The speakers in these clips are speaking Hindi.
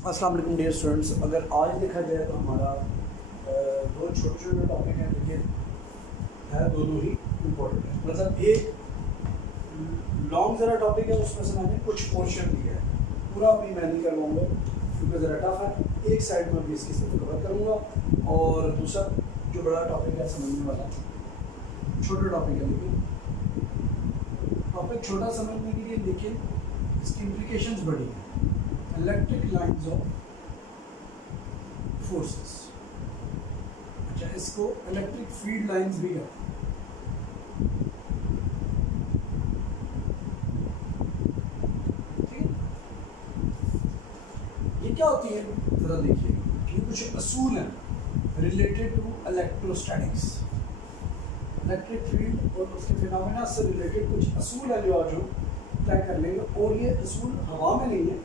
अस्सलाम वालेकुम डियर स्टूडेंट्स। अगर आज देखा जाए तो हमारा दो छोटे छोटे टॉपिक हैं, लेकिन है दोनों ही इम्पोर्टेंट है। मतलब एक लॉन्ग ज़रा टॉपिक है, उसमें से मैंने कुछ पोर्शन लिया है, पूरा भी मैं नहीं करवाऊँगा क्योंकि ज़रा टफ है। एक साइड में भी इसकी सिर्फ कवर करूँगा और दूसरा जो बड़ा टॉपिक है समझने वाला छोटा टॉपिक है, लेकिन टॉपिक छोटा समझने के लिए लेकिन इसकी इम्प्लीकेशंस बड़ी हैं। इलेक्ट्रिक लाइंस ऑफ फोर्सेस, अच्छा इसको इलेक्ट्रिक फील्ड लाइंस भी कहते हैं। ठीक है, ये क्या होती है जरा देखिए। ये कुछ असूल हैं related to electrostatics. Electric field और उसके फिनोमेना से रिलेटेड कुछ असूल है जो आज हम तय कर लेंगे, और ये असूल हवा में नहीं है,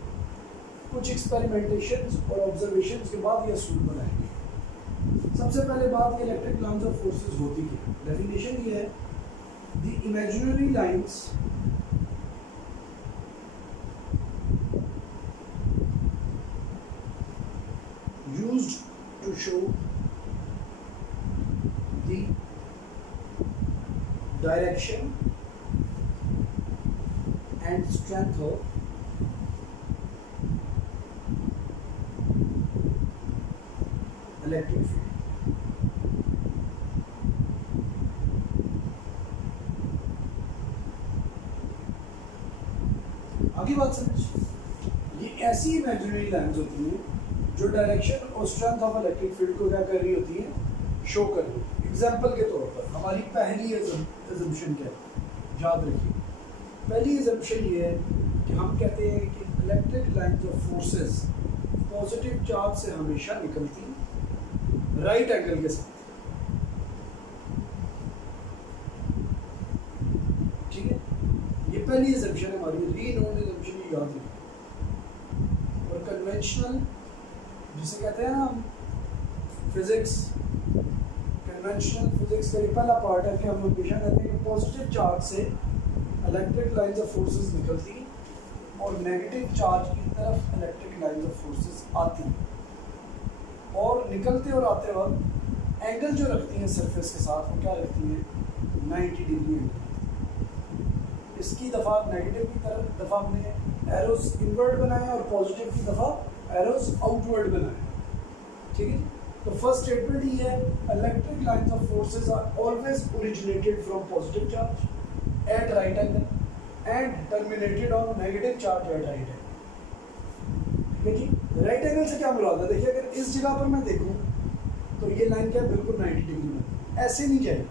कुछ एक्सपेरिमेंटेशंस और ऑब्जर्वेशंस के बाद ये असूल बनाएंगे। सबसे पहले बात ये इलेक्ट्रिक लाइंस ऑफ फोर्सेस होती है। डेफिनेशन ये है, the imaginary lines used to show the direction and strength of electric field. आगे बात समझ, ये ऐसी इमेजिनरी लाइंस होती हैं जो डायरेक्शन और स्ट्रेंथ ऑफ इलेक्ट्रिक फील्ड को क्या कर रही होती है, शो कर रही है। एग्जांपल के तौर पर हमारी पहली अजम्पशन क्या है, याद रखिए। पहली अजम्पशन ये है कि हम कहते हैं कि electric lines of forces positive charge से हमेशा निकलती हैं राइट एंगल के साथ। ठीक है, ये पहली अजम्पशन है हमारी, रीनोन अजम्पशन, ये याद रखिए। और कन्वेंशनल जिसे कहते हैं ना फिजिक्स, कन्वेंशनल फिजिक्स का ये पहला पार्ट है कि हम हमेशा कहते हैं कि पॉजिटिव चार्ज से इलेक्ट्रिक लाइंस ऑफ फोर्सेस निकलती हैं और नेगेटिव चार्ज की तरफ इलेक्ट्रिक लाइंस ऑफ फोर्सेस आती हैं, और निकलते और आते वक्त एंगल जो रखती हैं सरफेस के साथ, वो क्या रखती हैं, 90 डिग्री एंगल। इसकी दफ़ा नेगेटिव की तरफ दफ़ा हमने एरोस इनवर्ड बनाए और पॉजिटिव की दफ़ा एरोस आउटवर्ड बनाए। ठीक है, तो फर्स्ट स्टेटमेंट ये है, electric lines of forces are always originated from positive charge at right angle and terminated on negative charge at right angle. देखिए राइट एंगल से क्या मुराद है, देखिए अगर इस जगह पर मैं देखूं तो ये लाइन क्या है, बिल्कुल 90 डिग्री में ऐसे नहीं जाएगी।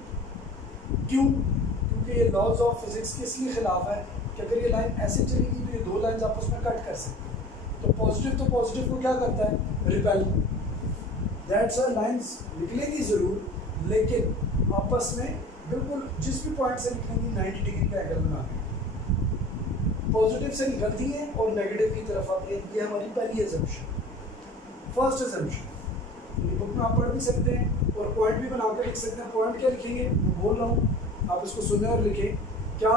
क्यों? क्योंकि ये लॉज ऑफ फिजिक्स के इसलिए खिलाफ है कि अगर ये लाइन ऐसे चलेगी तो ये दो लाइंस आपस में कट कर सकती है। तो पॉजिटिव को क्या करता है, रिपेल। दैट्स व्हाई लाइंस निकलेगी ज़रूर, लेकिन आपस में बिल्कुल जिस भी पॉइंट से निकलेंगी 90 डिग्री का एंगल बना के पॉजिटिव से निकलती है और नेगेटिव की तरफ आती है। ये हमारी पहली अजम्पशन, फर्स्ट अजम्पशन। ये बुक में आप पढ़ भी सकते हैं और पॉइंट भी बना कर लिख सकते हैं। पॉइंट क्या लिखेंगे, मैं बोल रहा हूँ, आप इसको सुने और लिखें। क्या?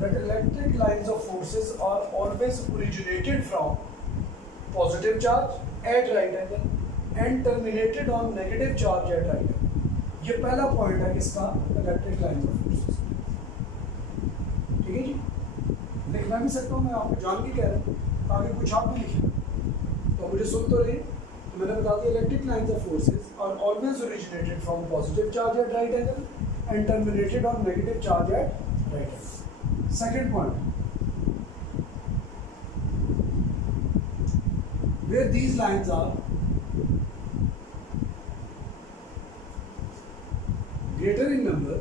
That electric lines of forces are always originated from positive charge at right angle and terminated on negative charge at right angle. ये पहला पॉइंट है किसका, इलेक्ट्रिक लाइंस ऑफ फोर्सेस। ठीक है जी, लिखना भी सकता हूँ मैं, आपको जान भी कह रहा हूँ ताकि कुछ आप भी लिखें तो मुझे सुन तो रहे। तो मैंने बता दिया, electric lines of forces are always originated from positive charge at right angle and terminated on negative charge at right angle. Second point, where these lines are greater in number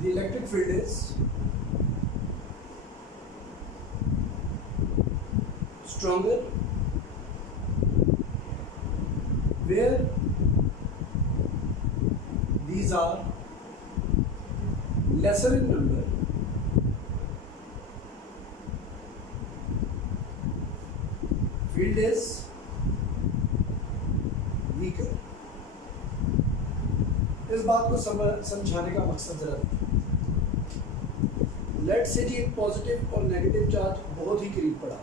the electric field is stronger, where these are lesser in number field is weaker। इस बात को समझाने का मकसद जरा, लेट से जी एक पॉजिटिव और नेगेटिव चार्ज बहुत ही करीब पड़ा,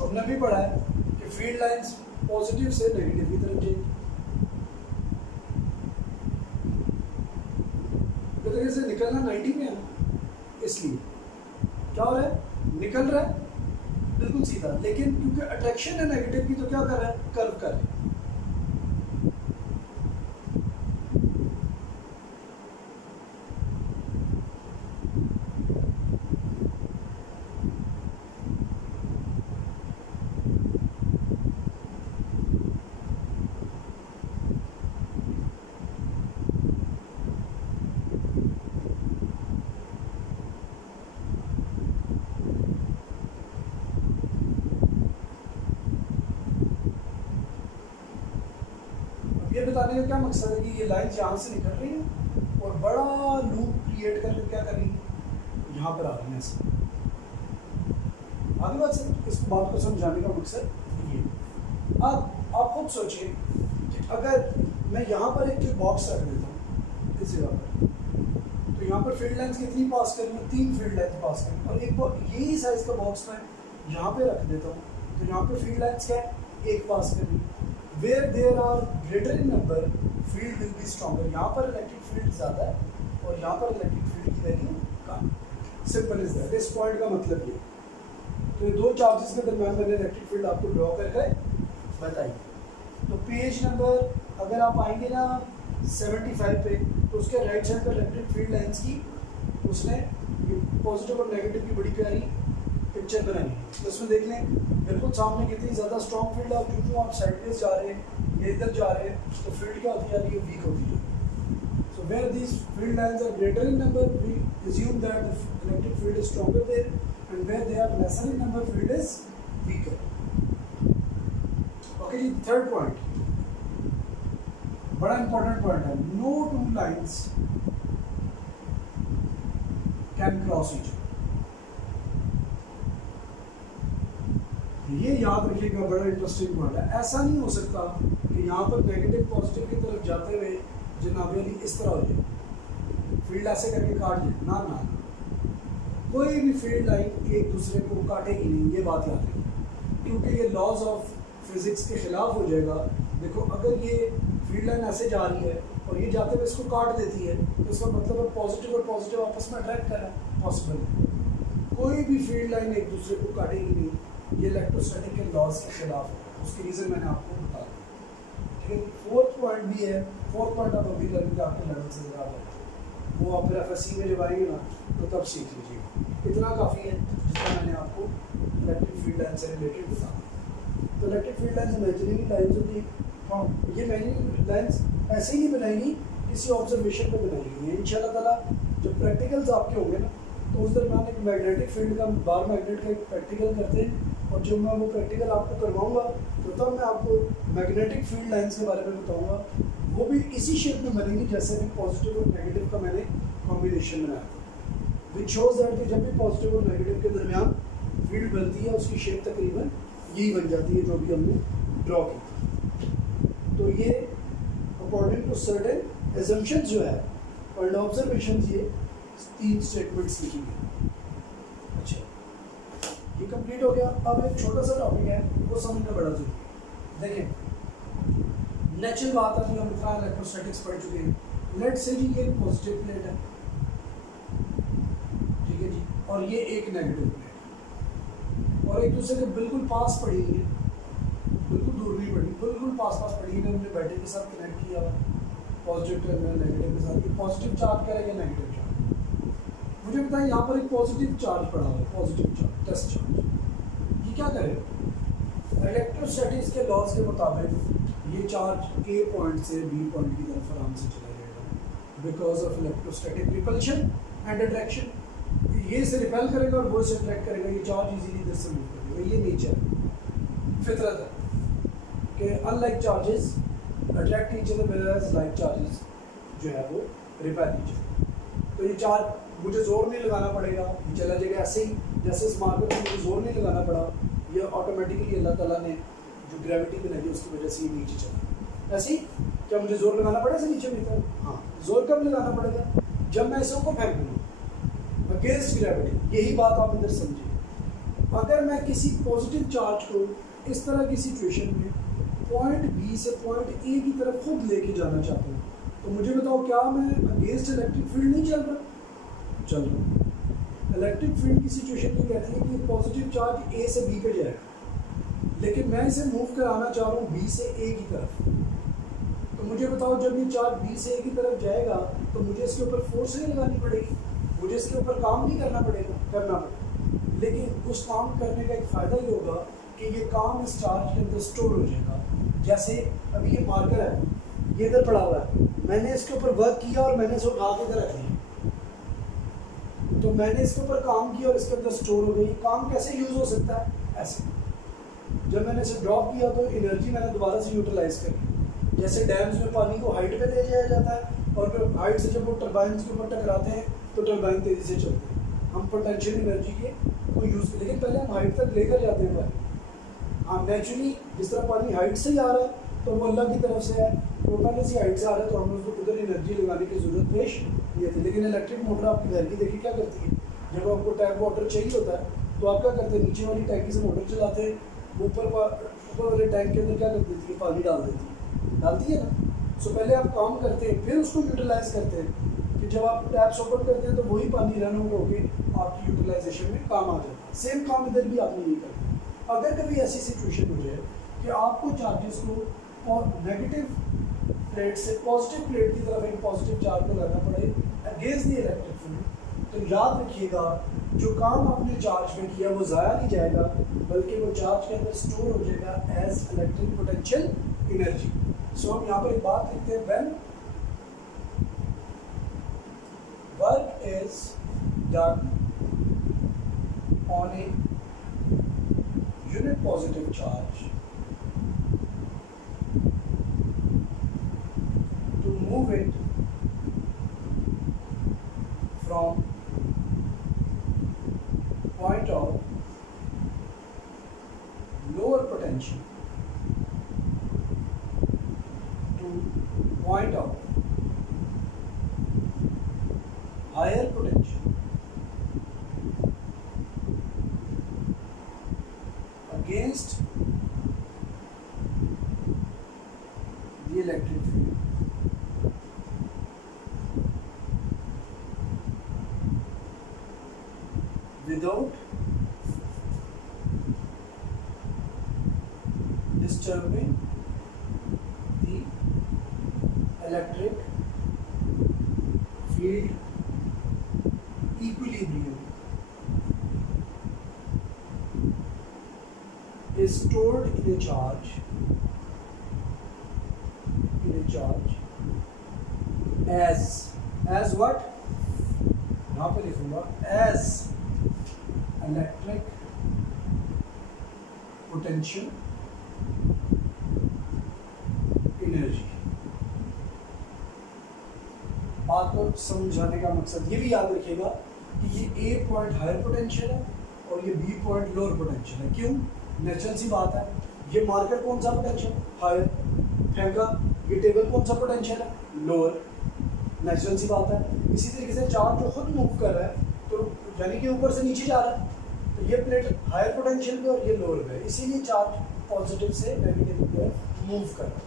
हमने भी पढ़ा है कि फील्ड लाइंस पॉजिटिव से नेगेटिव की तरफ चेंज, तो तरीके से निकलना 90 में है, इसलिए क्या हो रहा है, निकल रहा है बिल्कुल सीधा, लेकिन क्योंकि अट्रैक्शन है नेगेटिव की तो क्या कर रहा है, कर्व कर रहा है। ये बताने का क्या मकसद है कि ये लाइन्स यहाँ से निकल रही हैं और बड़ा लूप क्रिएट करके क्या कर रही है, यहाँ पर आ रही है ऐसे। आगे बात से इस बात को समझाने का मकसद ये। अब आप खुद सोचिए कि अगर मैं यहाँ पर एक बॉक्स रख देता हूँ इस जगह पर, तो यहाँ पर फील्ड लाइन्स कितनी पास करेंगे, 3 फील्ड लाइन्स पास करेंगे, और एक यही साइज का बॉक्स मैं यहाँ पे रख देता हूँ, तो यहाँ पे फील्ड लाइन्स क्या है, 1 पास करेंगे। Where there are greater in number, field will be stronger. यहाँ पर इलेक्ट्रिक फील्ड ज़्यादा है और यहाँ पर इलेक्ट्रिक फील्ड की value come. Simple is that. इस पॉइंट का मतलब ये। तो ये 2 चार्जेस के दरम्यान मैंने इलेक्ट्रिक फील्ड आपको ड्रॉ करके बताई। तो पेज नंबर अगर आप आएंगे ना 75 पे, तो उसके राइट साइड पर इलेक्ट्रिक फील्ड लाइन्स की उसने पॉजिटिव और नेगेटिव की बड़ी प्यारी पिक्चर बनाई है। तो इसमें देख लें बिल्कुल सामने कितनी ज़्यादा स्ट्रॉन्ग फील्ड है, क्योंकि आप साइडवेज जा रहे हैं, ये इधर जा रहे हैं, तो फील्ड क्या होती जा रही है, वीक होती है। So where these field lines are greater in number, we assume that the electric field is stronger there, and where they are lesser in number, field is weaker. Okay जी, थर्ड पॉइंट बड़ा इंपॉर्टेंट पॉइंट है, no two lines can cross each other. ये याद रखिएगा, बड़ा इंटरेस्टिंग पॉइंट है। ऐसा नहीं हो सकता कि यहाँ पर नेगेटिव पॉजिटिव की तरफ जाते हुए जनाब अली इस तरह हो जाए, फील्ड ऐसे करके काट जाए, ना ना ना, कोई भी फील्ड लाइन एक दूसरे को काटेगी नहीं, ये बात याद रखिए, क्योंकि ये लॉज ऑफ फिजिक्स के खिलाफ हो जाएगा। देखो अगर ये फील्ड लाइन ऐसे जा रही है और ये जाते हुए इसको काट देती है, तो इसका मतलब है पॉजिटिव और पॉजिटिव आपस में अट्रैक्ट कर रहा है, पॉसिबल है। कोई भी फील्ड लाइन एक दूसरे को काटेगी नहीं, ये इलेक्ट्रोस्टैटिक के लॉज के खिलाफ है। उसकी रीज़न मैंने आपको बता दिया, ठीक है। फोर्थ पॉइंट भी है, फोर्थ पॉइंट आप अभी करेंगे आपके लेवल से ज़्यादा है, वो आप फिर FSC में जब आएंगे ना तो तब सीख लीजिए। इतना काफ़ी है जितना मैंने आपको इलेक्ट्रिक फील्ड लाइन से रिलेटेड बताया। तो electric field line imaginary lines होती है, हाँ, ये इमेजिनरी लाइन्स ऐसे ही नहीं बनाएंगी, किसी ऑब्जर्वेशन पर बनाएंगी। इंशाल्लाह ताला जब प्रैक्टिकल्स आपके होंगे ना, तो उस दरम्यान एक मैग्नेटिक फील्ड का, बार मैग्नेट का एक प्रैक्टिकल करते हैं, और जब मैं वो प्रैक्टिकल आपको करवाऊंगा तो तब मैं आपको मैग्नेटिक फील्ड लाइन्स के बारे में बताऊंगा। वो भी इसी शेप में बनेंगी जैसे भी पॉजिटिव और नेगेटिव का मैंने कॉम्बिनेशन बनाया था, विच शोज दैट कि जब भी पॉजिटिव और नेगेटिव के दरमियान फील्ड बनती है उसकी शेप तकरीबन यही बन जाती है जो भी हमने ड्रॉ की। तो ये अकॉर्डिंग टू सर्टेन एजम्पशंस जो है और ऑब्जर्वेशंस, ये 3 स्टेटमेंट्स लिखी गई। अच्छा, ये कंप्लीट हो गया। अब एक छोटा सा टॉपिक है, वो समझना बड़ा जरूरी है। देखिए नेचुरल बात है, हम इतना इलेक्ट्रोस्टैटिक्स पढ़ चुके हैं। लेट से जी ये पॉजिटिव प्लेट है, ठीक है जी, और ये एक नेगेटिव प्लेट, और एक दूसरे के बिल्कुल पास पड़ी है, बिल्कुल दूर नहीं पड़ी, बिल्कुल पास पड़ी है। हमने बैटरी के साथ कनेक्ट किया हुआ, पॉजिटिव टर्मिनल नेगेटिव के साथ। ये पॉजिटिव चार्ज करेगा, नेगेटिव चार्ज। मुझे बताएं यहाँ पर एक पॉजिटिव चार्ज पड़ा हुआ है, पॉजिटिव चार्ज, टेस्ट चार्ज, ये क्या करेगा? इलेक्ट्रोस्टैटिक्स के लॉज के मुताबिक ये चार्ज A पॉइंट से B पॉइंट की तरफ आराम से चला जाएगा, because of electrostatic repulsion and attraction. ये इसे रिपेल करेगा और वो इसे अट्रैक्ट करेगा, ये चार्ज इजीली इधर से मूव करेगा। ये नेचर फितरत है कि unlike charges attract each other whereas like charges जो है वो रिपेल ईच अदर। तो ये चार्ज मुझे जोर नहीं लगाना पड़ेगा, ये चला जाएगा ऐसे ही, जैसे इस मार्कर में मुझे जोर नहीं लगाना पड़ा, ये ऑटोमेटिकली अल्लाह ताला ने जो ग्रेविटी बनाई है उसकी वजह से ये नीचे चला। ऐसे ही क्या मुझे जोर लगाना पड़ेगा इसे नीचे भीतर? हाँ, जोर कब लगाना पड़ेगा? जब मैं इसे ऊपर फेंक दूँ, अगेंस्ट ग्रेविटी। यही बात आप इधर समझिए। अगर मैं किसी पॉजिटिव चार्ज को इस तरह की सिचुएशन में पॉइंट बी से पॉइंट ए की तरफ खुद लेके जाना चाहता हूँ, तो मुझे बताओ क्या मैं अगेंस्ट इलेक्ट्रिक फील्ड नहीं चल रहा? चल रहा। इलेक्ट्रिक फील्ड की सिचुएशन ये कहती है कि पॉजिटिव चार्ज ए से बी पे जाएगा, लेकिन मैं इसे मूव कराना चाह रहा हूँ बी से ए की तरफ। तो मुझे बताओ जब ये चार्ज बी से ए की तरफ जाएगा तो मुझे इसके ऊपर फोर्स नहीं लगानी पड़ेगी, मुझे इसके ऊपर काम नहीं करना पड़ेगा। लेकिन उस काम करने का एक फ़ायदा ये होगा कि ये काम इस चार्ज के अंदर स्टोर हो जाएगा। जैसे अभी ये मार्कर है, ये इधर पड़ा हुआ है, मैंने इसके ऊपर वर्क किया और मैंने इसे उठा के इधर रख दिया, तो मैंने इसके ऊपर काम किया और इसके अंदर स्टोर हो गई। काम कैसे यूज़ हो सकता है? ऐसे, जब मैंने इसे ड्रॉप किया तो एनर्जी मैंने दोबारा से यूटिलाइज करी। जैसे डैम्स में पानी को हाइट पे ले जाया जाता है और फिर हाइट से जब वो टरबाइन के ऊपर टकराते हैं तो टरबाइन तेज़ी से चलते हैं। हम पोटेंशियल एनर्जी के को यूज़, लेकिन पहले हम हाइट तक लेकर जाते हैं पानी। हाँ, नेचुरली जिस तरह पानी हाइट से ही आ रहा है तो वो अल्लाह की तरफ से है, वो पहले से हाइट से आ रहा है, तो हमें उसको उधर एनर्जी लगाने की जरूरत पेश नहीं आती। लेकिन इलेक्ट्रिक मोटर आपके घर की देखिए क्या करती है, जब आपको टैप वाटर चाहिए होता है तो आप क्या करते हैं, नीचे वाली टैंकी से मोटर चलाते हैं, ऊपर वाले टैंक के अंदर क्या कर देती है, पानी डालती है ना। सो पहले आप काम करते हैं, फिर उसको यूटिलाइज करते हैं कि जब आप टैप्स ओपन करते हैं तो वही पानी रन आउट होकर आपकी यूटिलाइजेशन में काम आ जाता है। सेम काम इधर भी आप नहीं करते। अगर कभी ऐसी सिचुएशन हो जाए कि आपको चार्जेस को नेगेटिव प्लेट से पॉजिटिव प्लेट की तरफ एक पॉजिटिव चार्ज को लाना पड़े अगेंस्ट द इलेक्ट्रिक फील्ड, तो याद रखिएगा जो काम आपने चार्ज में किया वो ज़ाया नहीं जाएगा, बल्कि वो चार्ज के अंदर स्टोर हो जाएगा एज इलेक्ट्रिक पोटेंशियल एनर्जी। सो हम यहाँ पर एक बात लिखते हैं, when work is done on A unit positive charge to move it from point of lower potential to point of higher potential against the electric field, without disturbing the electric field equilibrium, is stored in a charge as what? यहाँ पे लिखूंगा as electric potential energy। बात को समझाने का मकसद ये भी याद रखिएगा कि ये A पॉइंट हायर पोटेंशियल है और ये B पॉइंट लोअर पोटेंशियल है। क्यों? नेचुरल सी बात है, ये मार्कर कौन सा पोटेंशियल? हायर फेंका, ये टेबल कौन सा पोटेंशियल है? लोअर। नेचुरल सी बात है। इसी तरीके से चार्ज जो खुद मूव कर रहा है तो यानी कि ऊपर से नीचे जा रहा है, तो ये प्लेट हायर पोटेंशियल पे और ये लोअर पे, इसीलिए चार्ज पॉजिटिव से नेगेटिव की तरफ मूव कर रहा है।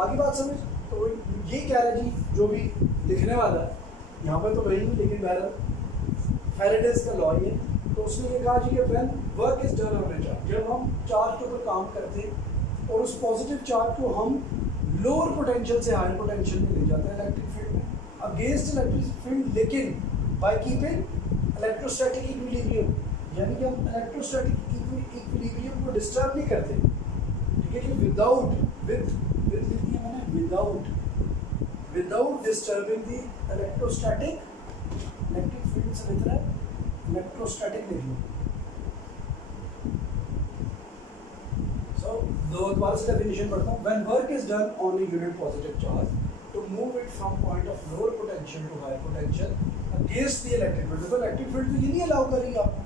आगे बात समझ? तो ये कह रहा है जी, जो भी लिखने वाला है यहाँ पर तो नहीं, लेकिन बहरहाल फैराडेज का लॉ ये, तो उसने ये कहा जी कि when work is done on A charge, जब हम चार्ज के ऊपर काम करते हैं और उस पॉजिटिव चार्ज को हम लोअर पोटेंशियल से हायर पोटेंशियल में ले जाते हैं इलेक्ट्रिक फील्ड में अगेंस्ट इलेक्ट्रिक फील्ड, लेकिन बाय कीपिंग इलेक्ट्रोस्टैटिक इक्विलिब्रियम, यानी कि हम इलेक्ट्रोस्टैटिक इक्विलिब्रियम को डिस्टर्ब नहीं करते। ठीक है जी, without disturbing the electrostatic, electric field से बेहतर है इलेक्ट्रोस्टैटिक लिख लो। So दोबारा से डेफिनेशन पढ़ता हूँ। When work is done on a unit positive charge to move it from point of lower potential to higher potential against the electric field। देखो इलेक्ट्रिक फील्ड तो ये नहीं अलाउ कर रही है आपको,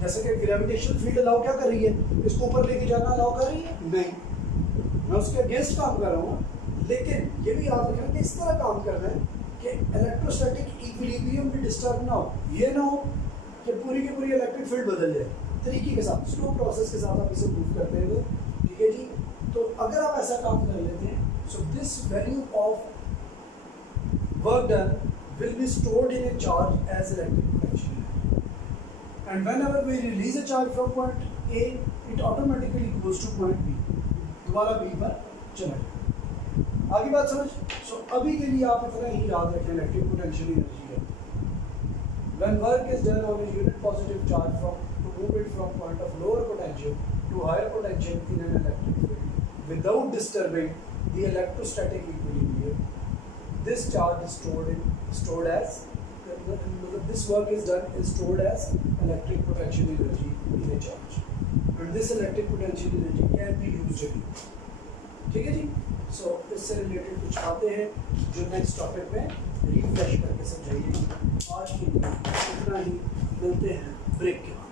जैसे कि ग्रेविटेशनल फील्ड अलाउ क्या कर रही है, इसको ऊपर लेके जाना अलाउ कर रही है? नहीं, मैं उसके अगेंस्ट काम कर रहा हूँ। लेकिन ये भी याद रखना कि इस तरह काम करना है कि इलेक्ट्रोस्टैटिक इक्विलिब्रियम इक्विलिब्रियम भी डिस्टर्ब ना हो, ये ना हो कि पूरी की पूरी इलेक्ट्रिक फील्ड बदल जाए, तरीके के साथ स्लो प्रोसेस के साथ आप इसे मूव करते हुए, ठीक है जी। तो अगर आप ऐसा काम कर लेते हैं, so this value of work done will be stored in a charge as electric potential, and whenever we release a charge from point A, it automatically goes to point B, दोबारा B पर चला जाए। आगे बात समझ। सो अभी के लिए आप इतना ही याद रखें इलेक्ट्रिक पोटेंशियल एनर्जी का। When work is done on a unit positive charge to move it from point of lower potential to higher potential in an electric field without disturbing the electrostatic equilibrium, this charge is stored as this work is done is stored as electric potential energy in a charge, and this electric potential energy can be used again, ठीक है जी। सो इससे रिलेटेड कुछ बातें हैं जो नेक्स्ट टॉपिक में रिफ्रेश करके समझाइए। आज के लिए इतना ही, मिलते हैं ब्रेक के बाद।